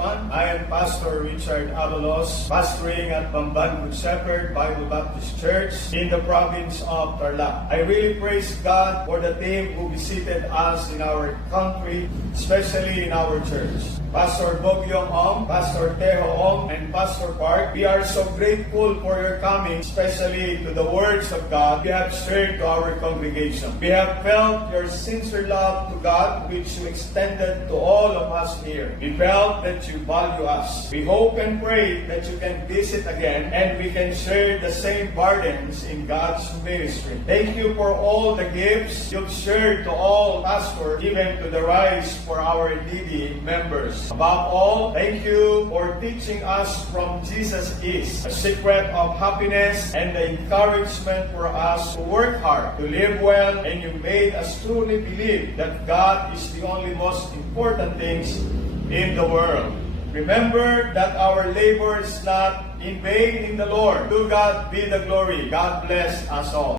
everyone. I am Pastor Richard Avalos, pastoring at Bamban Good Shepherd Bible Baptist Church in the province of Tarlac. I really praise God for the team who visited us in our country, especially in our church. Pastor Bogyong Ong, Pastor Teho Ong, and Pastor Park, we are so grateful for your coming, especially to the words of God you have shared to our congregation. We have felt your sincere love to God, which you extended to all of us here. We felt that you value us. We hope and pray that you can visit again and we can share the same burdens in God's ministry. Thank you for all the gifts you've shared to all pastors, even to the rise for our needy members. Above all, thank you for teaching us from Jesus is a secret of happiness and the encouragement for us to work hard, to live well, and you made us truly believe that God is the only most important things in the world. Remember that our labor is not in vain in the Lord. To God be the glory. God bless us all.